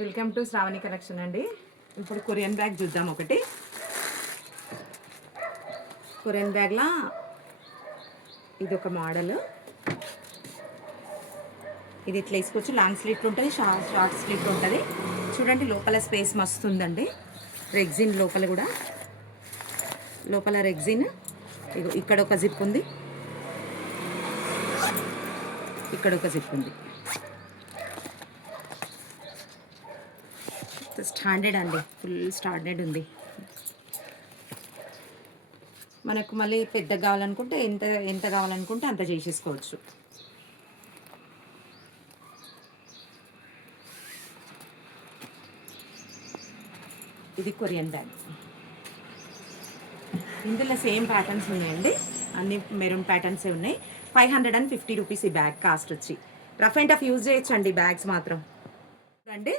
Welcome to Shravani collection అండి. ఇప్పుడు Korean bag చూద్దాం. ఒకటి కొరియన్ బ్యాగ్లా ఇది ఒక మోడల్. ఇది ఇట్లా వేసుకోవచ్చు. లాంగ్ స్లీట్ ఉంటుంది, షార్ట్ స్లీట్ ఉంటుంది. చూడండి లోపల స్పేస్ మస్తు ఉందండి. రెగ్జిన్ లోపల కూడా, లోపల రెగ్జిన్. ఇగో ఇక్కడ ఒక జిప్ ఉంది, ఇక్కడ ఒక జిప్ ఉంది. స్టాండర్డ్ అండి, ఫుల్ స్టాండర్డ్ ఉంది. మనకు మళ్ళీ పెద్దగా కావాలనుకుంటే ఎంత ఎంత కావాలనుకుంటే అంత చేసేసుకోవచ్చు. ఇది కొరియన్ బ్యాగ్. ఇందులో సేమ్ ప్యాటర్న్స్ ఉన్నాయండి, అన్ని మెరూన్ ప్యాటర్న్సే ఉన్నాయి. 550 రూపీస్ ఈ బ్యాగ్ కాస్ట్ వచ్చి. రఫ్ అండ్ టఫ్ యూజ్ చేయొచ్చు అండి బ్యాగ్స్ మాత్రం. చూడండి,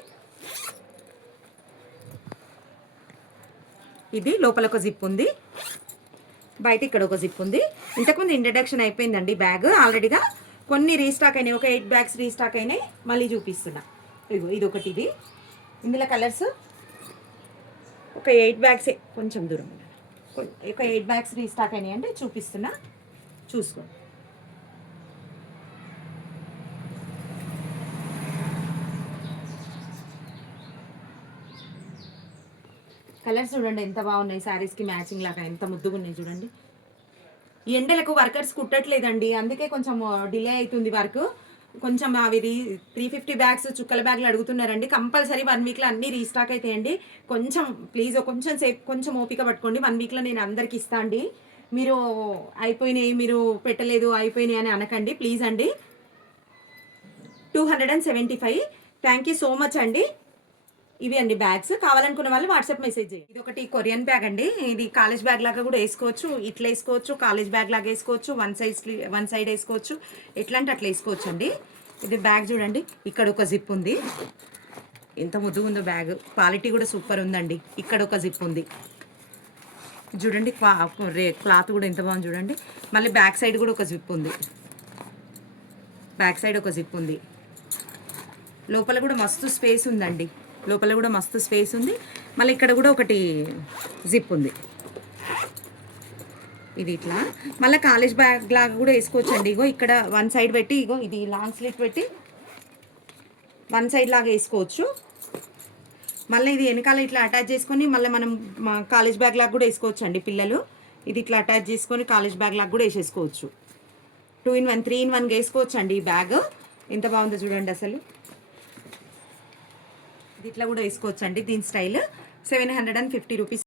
ఇది లోపల ఒక జిప్ ఉంది, బయట ఇక్కడ ఒక జిప్ ఉంది. ఇంతకుముందు ఇంట్రడక్షన్ అయిపోయిందండి బ్యాగ్ ఆల్రెడీగా. కొన్ని రీస్టాక్ అయినాయి, ఒక 8 బ్యాగ్స్ రీస్టాక్ అయినాయి. మళ్ళీ చూపిస్తున్నా. ఇగో ఇది ఒకటి. ఇది ఇందులో కలర్స్ ఒక 8 బ్యాగ్సే, కొంచెం దూరం ఒక 8 బ్యాగ్స్ రీస్టాక్ అయినాయి అంటే చూపిస్తున్నా, చూసుకోండి. కలర్స్ చూడండి ఎంత బాగున్నాయి, శారీస్కి మ్యాచింగ్ లాగా ఎంత ముద్దుగా ఉన్నాయి చూడండి. ఈ ఎండలకు వర్కర్స్ కుట్టట్లేదండి, అందుకే కొంచెం డిలే అవుతుంది వర్క్. కొంచెం అవి 350 బ్యాగ్స్ చుక్కల బ్యాగ్లు అడుగుతున్నారండి. కంపల్సరీ 1 వీక్లో అన్నీ రీస్టాక్ అవుతాయండి. కొంచెం ప్లీజ్ కొంచెం సేపు కొంచెం ఓపిక పట్టుకోండి. 1 వీక్లో నేను అందరికి ఇస్తా అండి. మీరు అయిపోయినాయి, మీరు పెట్టలేదు, అయిపోయినాయి అని అనకండి ప్లీజ్ అండి. 275. థ్యాంక్ యూ సో మచ్ అండి. ఇవి అండి బ్యాగ్స్. కావాలనుకున్న వాళ్ళు వాట్సాప్ మెసేజ్ చేయండి. ఇది ఒకటి కొరియన్ బ్యాగ్ అండి. ఇది కాలేజ్ బ్యాగ్ లాగా కూడా వేసుకోవచ్చు, ఇట్లా వేసుకోవచ్చు, కాలేజ్ బ్యాగ్ లాగా వేసుకోవచ్చు, వన్ సైడ్ వేసుకోవచ్చు, ఎట్లా అంటే అట్లా వేసుకోవచ్చు అండి. ఇది బ్యాగ్ చూడండి, ఇక్కడ ఒక జిప్ ఉంది, ఎంత ముద్దుగా ఉందో బ్యాగ్. క్వాలిటీ కూడా సూపర్ ఉందండి. ఇక్కడ ఒక జిప్ ఉంది చూడండి, క్లాత్ కూడా ఎంత బాగుంది చూడండి. మళ్ళీ బ్యాక్ సైడ్ కూడా ఒక జిప్ ఉంది, బ్యాక్ సైడ్ ఒక జిప్ ఉంది. లోపల కూడా మస్తు స్పేస్ ఉందండి, లోపల కూడా మస్తు స్పేస్ ఉంది. మళ్ళీ ఇక్కడ కూడా ఒకటి జిప్ ఉంది. ఇది ఇట్లా మళ్ళీ కాలేజ్ బ్యాగ్ లాగా కూడా వేసుకోవచ్చు అండి. ఇగో ఇక్కడ వన్ సైడ్ పెట్టి, ఇగో ఇది లాంగ్ స్లీట్ పెట్టి వన్ సైడ్ లాగా వేసుకోవచ్చు. మళ్ళీ ఇది వెనకాల ఇట్లా అటాచ్ చేసుకొని మళ్ళీ మనం కాలేజ్ బ్యాగ్ లాగా కూడా వేసుకోవచ్చు అండి పిల్లలు. ఇది ఇట్లా అటాచ్ చేసుకొని కాలేజ్ బ్యాగ్ లాగా కూడా వేసేసుకోవచ్చు. 2 in 1 3 in 1 వేసుకోవచ్చు అండి. ఈ బ్యాగ్ ఎంత బాగుందో చూడండి అసలు. ఇది ఇట్లా కూడా వేసుకోవచ్చు అండి. దీని స్టైల్ 750 రూపీస్.